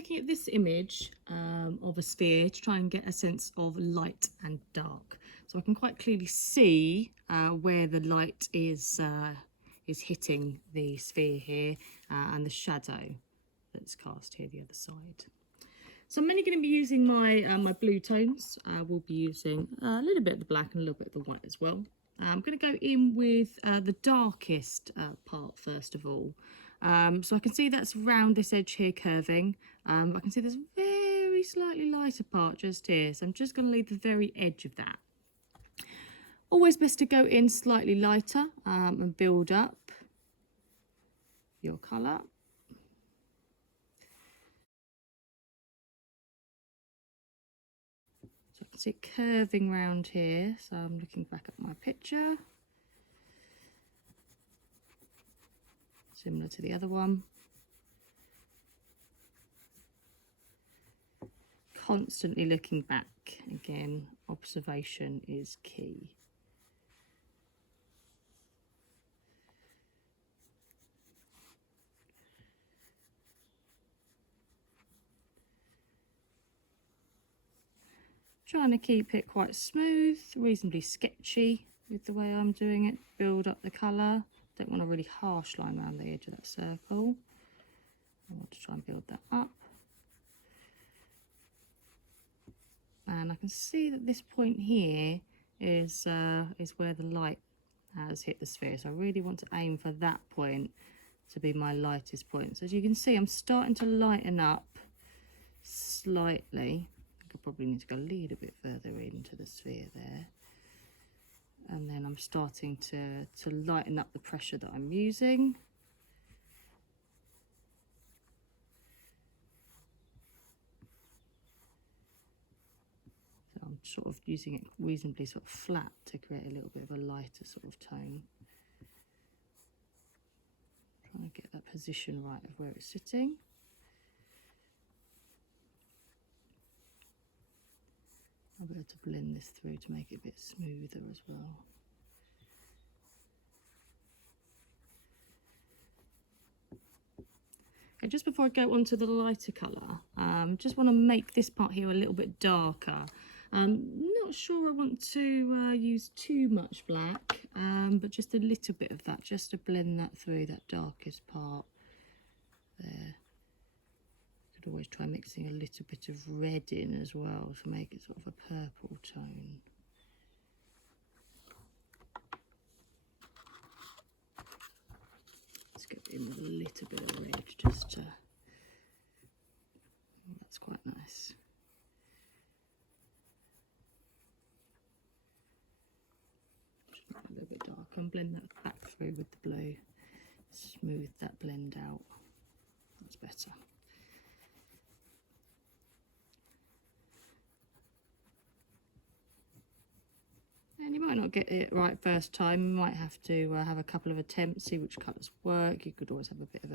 looking at this image of a sphere to try and get a sense of light and dark. So I can quite clearly see where the light is hitting the sphere here and the shadow that's cast here the other side. So I'm only going to be using my my blue tones. We'll be using a little bit of the black and a little bit of the white as well. I'm going to go in with the darkest part first of all. So I can see that's around this edge here curving. I can see there's a very slightly lighter part just here. So I'm just going to leave the very edge of that. Always best to go in slightly lighter and build up your colour. So I can see it curving round here. So I'm looking back at my picture. Similar to the other one. Constantly looking back. Again, observation is key. Trying to keep it quite smooth, reasonably sketchy with the way I'm doing it. Build up the colour. Don't want a really harsh line around the edge of that circle. I want to try and build that up. And I can see that this point here is where the light has hit the sphere. So I really want to aim for that point to be my lightest point. So as you can see, I'm starting to lighten up slightly. I could probably need to go a little bit further into the sphere there. And then I'm starting to lighten up the pressure that I'm using. So I'm sort of using it reasonably sort of flat to create a little bit of a lighter sort of tone. Trying to get that position right of where it's sitting. I'll be able to blend this through to make it a bit smoother as well. Okay, just before I go on to the lighter colour, just want to make this part here a little bit darker. Not sure I want to use too much black, but just a little bit of that, just to blend that through that darkest part there. Could always try mixing a little bit of red in as well to make it sort of a purple tone. Let's go in with a little bit of red just to, oh, that's quite nice. Just make it a little bit darker and blend that back through with the blue. Smooth that blend out. That's better. And you might not get it right first time. You might have to have a couple of attempts, see which colours work. You could always have a bit of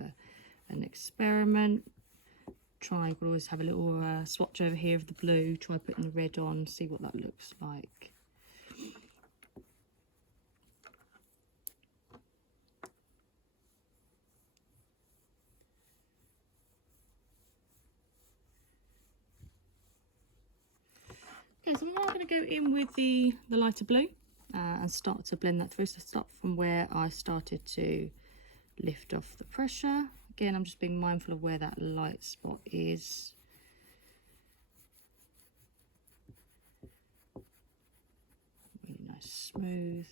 an experiment. You could always have a little swatch over here of the blue. Try putting the red on, see what that looks like. Okay, so we're now going to go in with the lighter blue and start to blend that through. So start from where I started to lift off the pressure. Again, I'm just being mindful of where that light spot is. Really nice, smooth.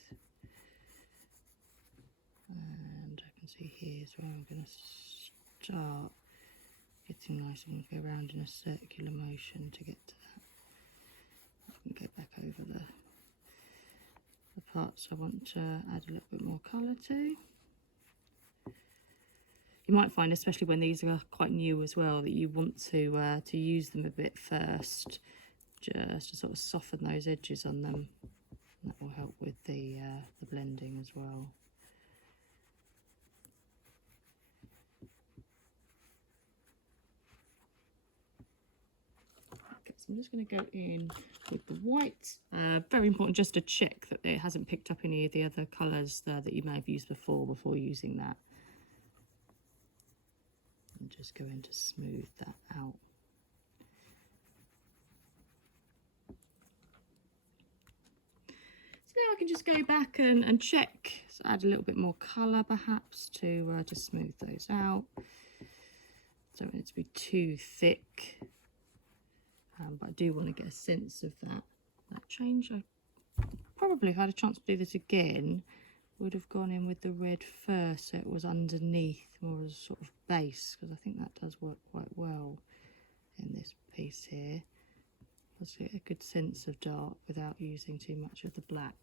And I can see here's where I'm going to start getting nice. I'm going to go around in a circular motion to get to that. And go back over the parts I want to add a little bit more colour to. You might find, especially when these are quite new as well, that you want to use them a bit first, just to sort of soften those edges on them. That will help with the blending as well. So I'm just going to go in with the white. Very important just to check that it hasn't picked up any of the other colours that you may have used before using that. And just go in to smooth that out. can just go back and check. So add a little bit more colour perhaps to smooth those out. Don't want it to be too thick, but I do want to get a sense of that change. I probably, if I had a chance to do this again, would have gone in with the red first so it was underneath, more as a sort of base, because I think that does work quite well in this piece here. Let's get a good sense of dark without using too much of the black.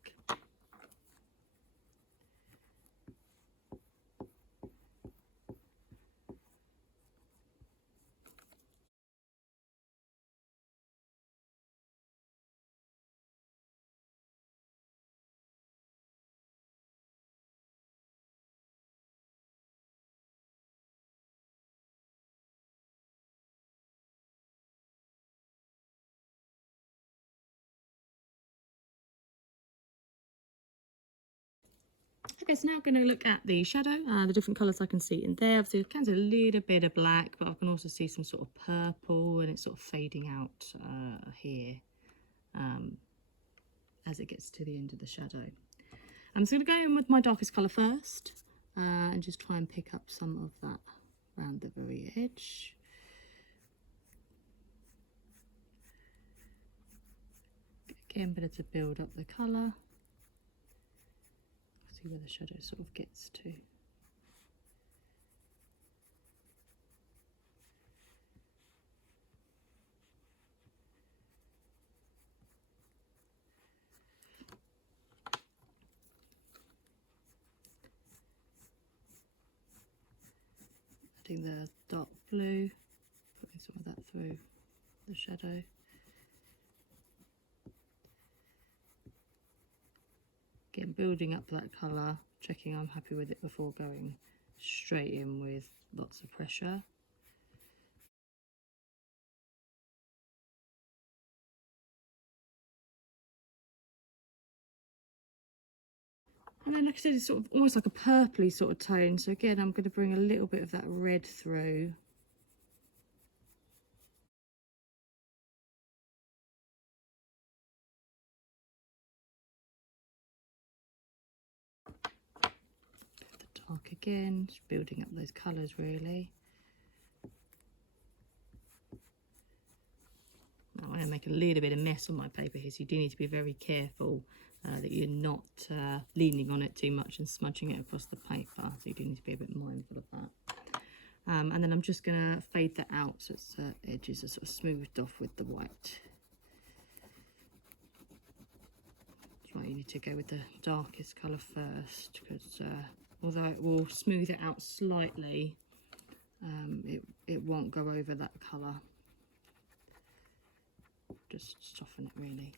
Okay, so now I'm going to look at the shadow, the different colours I can see in there. Obviously, I can see a little bit of black, but I can also see some sort of purple, and it's sort of fading out here as it gets to the end of the shadow. I'm just going to go in with my darkest colour first and just try and pick up some of that around the very edge. Again, better to build up the colour. See where the shadow sort of gets to. Adding the dark blue, putting some of that through the shadow. Again, building up that colour, checking I'm happy with it before going straight in with lots of pressure. And then, like I said, it's sort of almost like a purpley sort of tone. So again, I'm going to bring a little bit of that red through. The dark again, just building up those colours really. Now I am making a little bit of mess on my paper here, so you do need to be very careful that you're not leaning on it too much and smudging it across the paper. So you do need to be a bit mindful of that. And then I'm just going to fade that out so its edges are sort of smoothed off with the white. That's why you need to go with the darkest colour first, because although it will smooth it out slightly, it won't go over that colour. Just soften it really.